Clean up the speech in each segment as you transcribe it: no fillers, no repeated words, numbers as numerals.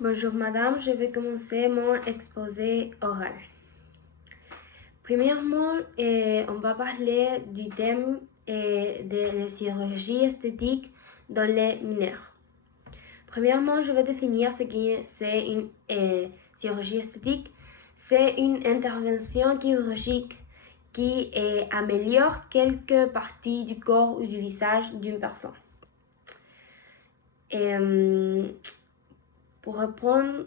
Bonjour madame, je vais commencer mon exposé oral. Premièrement, on va parler du thème de la chirurgie esthétique dans les mineurs. Premièrement, je vais définir ce que c'est une chirurgie esthétique. C'est une intervention chirurgique qui améliore quelques parties du corps ou du visage d'une personne. Pour répondre,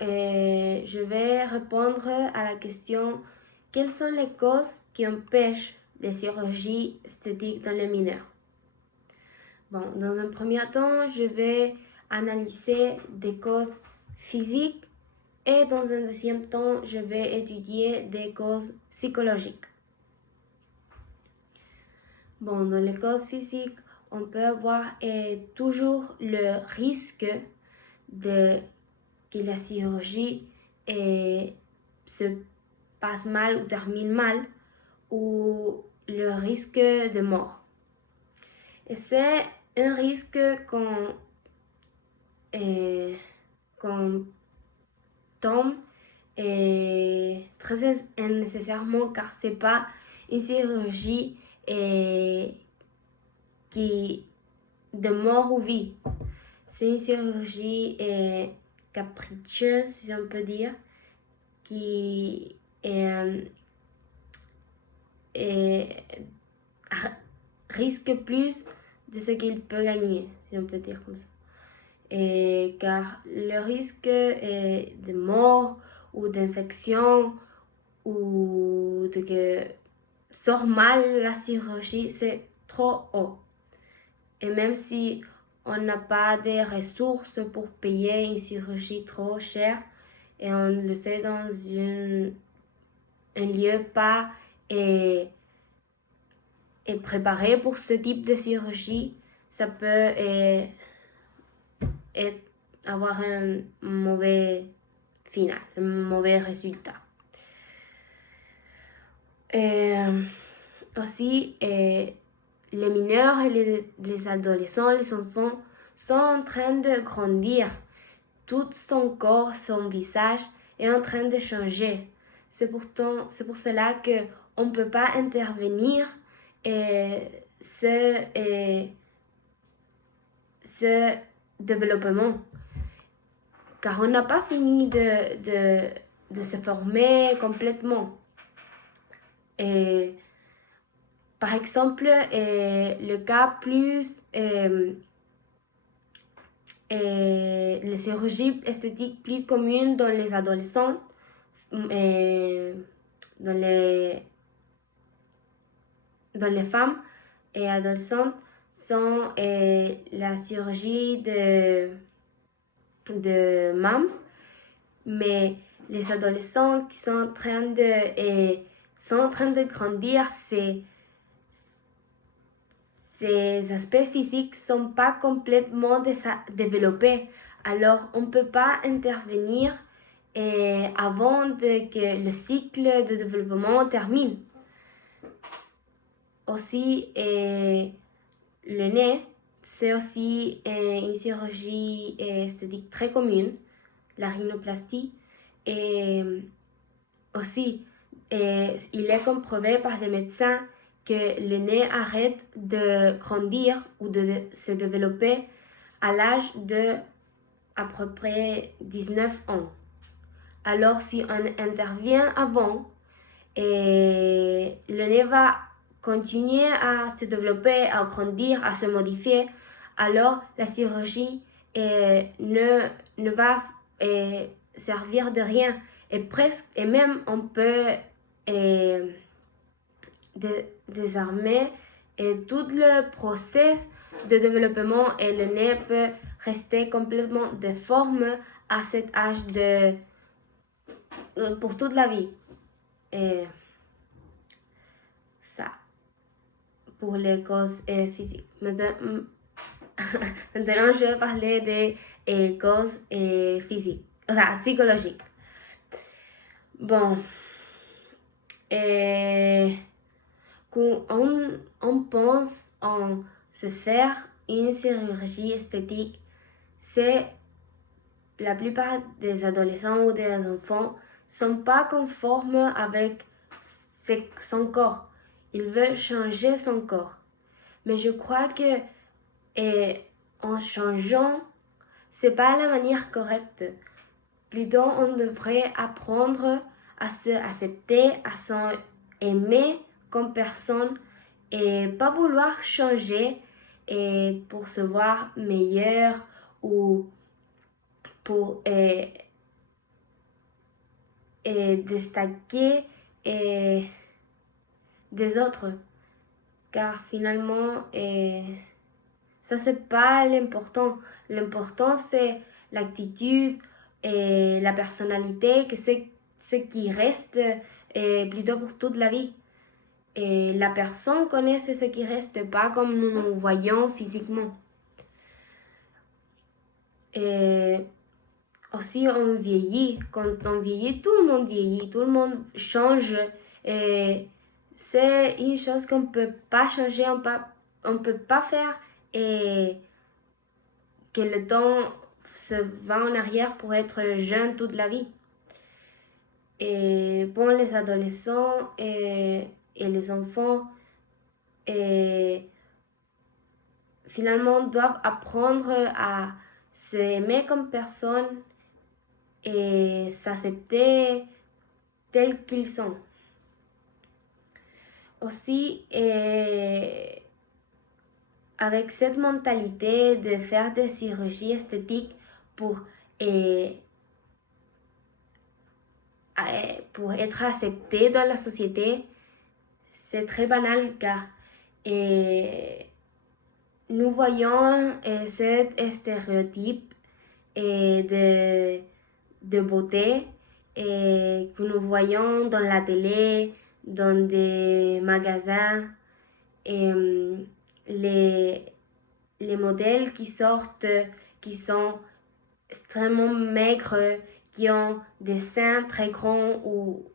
je vais répondre à la question quelles sont les causes qui empêchent les chirurgies esthétiques dans les mineurs. Bon, dans un premier temps, je vais analyser des causes physiques et dans un deuxième temps, je vais étudier des causes psychologiques. Bon, dans les causes physiques, on peut avoir toujours le risque de que la chirurgie se passe mal ou termine mal, ou le risque de mort. Et c'est un risque qu'on tombe très nécessairement car c'est pas une chirurgie qui de mort ou vie. C'est une chirurgie capricieuse, si on peut dire, qui risque plus de ce qu'il peut gagner, si on peut dire comme ça. Car le risque de mort ou d'infection ou de que sort mal la chirurgie, c'est trop haut. Et même si on n'a pas de ressources pour payer une chirurgie trop chère et on le fait dans un lieu pas préparé pour ce type de chirurgie, ça peut avoir un mauvais final, un mauvais résultat. Aussi, les mineurs et les adolescents, les enfants sont en train de grandir. Tout son corps, son visage est en train de changer. C'est pour cela qu'on ne peut pas intervenir ce développement. Car on n'a pas fini de se former complètement. Par exemple, le cas plus les chirurgies esthétiques plus communes dans les adolescents, dans les femmes et adolescentes sont la chirurgie de maman, mais les adolescents qui sont en train de grandir, ces aspects physiques sont pas complètement développés. Alors, on ne peut pas intervenir avant que le cycle de développement termine. Aussi, le nez, c'est aussi une chirurgie esthétique très commune, la rhinoplastie. Et aussi, il est comprouvé par les médecins que le nez arrête de grandir ou de se développer à l'âge de à peu près 19 ans. Alors, si on intervient avant, le nez va continuer à se développer, à grandir, à se modifier, alors la chirurgie ne va servir de rien. Et même on peut désarmer tout le processus de développement et le nez peut rester complètement déforme à cet âge pour toute la vie. Et ça, pour les causes physiques. Maintenant, je vais parler des causes physiques, psychologiques. Bon, quand on pense en se faire une chirurgie esthétique, c'est la plupart des adolescents ou des enfants sont pas conformes avec son corps. Ils veulent changer son corps. Mais je crois que en changeant, c'est pas la manière correcte. Plutôt, on devrait apprendre à se accepter, à s'aimer comme personne et pas vouloir changer et pour se voir meilleur ou pour destaquer des autres. Car finalement, ça c'est pas l'important. L'important c'est l'attitude et la personnalité, que c'est ce qui reste plutôt pour toute la vie. Et la personne connaît ce qui reste, pas comme nous nous voyons physiquement. Et aussi on vieillit. Quand on vieillit, tout le monde vieillit, tout le monde change. Et c'est une chose qu'on ne peut pas changer, on ne peut pas faire et que le temps se va en arrière pour être jeune toute la vie. Et pour les adolescents et les enfants, finalement doivent apprendre à s'aimer comme personne et s'accepter tels qu'ils sont. Aussi, avec cette mentalité de faire des chirurgies esthétiques pour être accepté dans la société, c'est très banal car nous voyons cet stéréotype de beauté que nous voyons dans la télé, dans des magasins. Les modèles qui sortent, qui sont extrêmement maigres, qui ont des seins très grands ou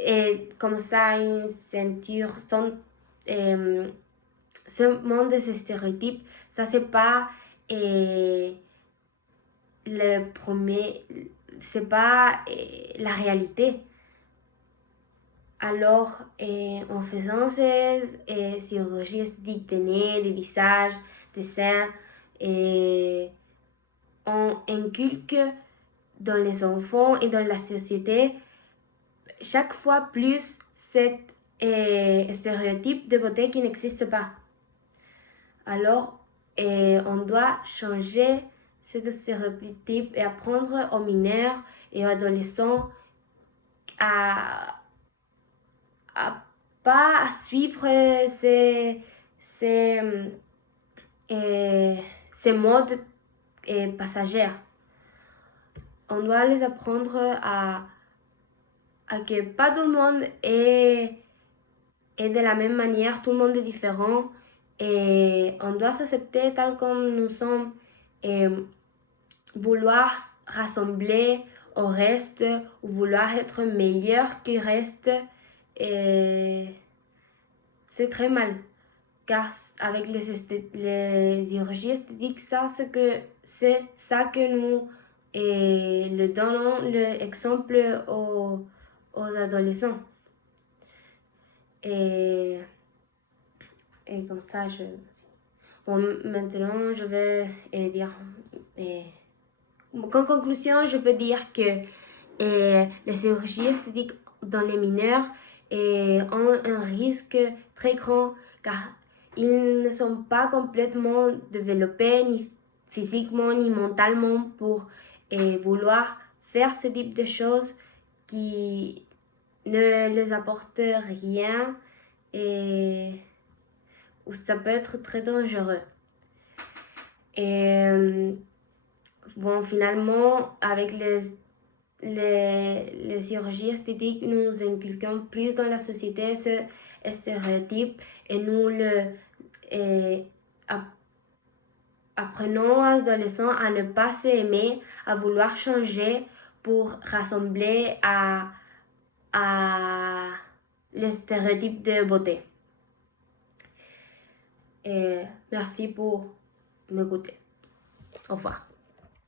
et comme ça une ceinture, ce monde de ces stéréotypes, ça c'est pas le premier, c'est pas la réalité. Alors, en faisant ces chirurgies esthétiques des nez, des visages, des seins, on inculque dans les enfants et dans la société chaque fois plus cet stéréotype de beauté qui n'existe pas. Alors, on doit changer ce stéréotype et apprendre aux mineurs et aux adolescents à pas suivre ces modes passagers. On doit les apprendre à que pas tout le monde est de la même manière, tout le monde est différent et on doit s'accepter tel comme nous sommes et vouloir rassembler au reste ou vouloir être meilleur que le reste, c'est très mal. Car avec les chirurgies esthétiques, c'est ça que nous le donnons l'exemple aux adolescents. Et comme ça, maintenant, je vais dire... en conclusion, je peux dire que les chirurgies esthétiques dans les mineurs ont un risque très grand car ils ne sont pas complètement développés ni physiquement ni mentalement pour vouloir faire ce type de choses qui ne les apportent rien et où ça peut être très dangereux. Et bon, finalement, avec les chirurgies esthétiques, nous inculquons plus dans la société ce stéréotype et nous apprenons aux adolescents à ne pas s'aimer, à vouloir changer pour rassembler à le stéréotype de beauté. Et merci pour m'écouter. Au revoir.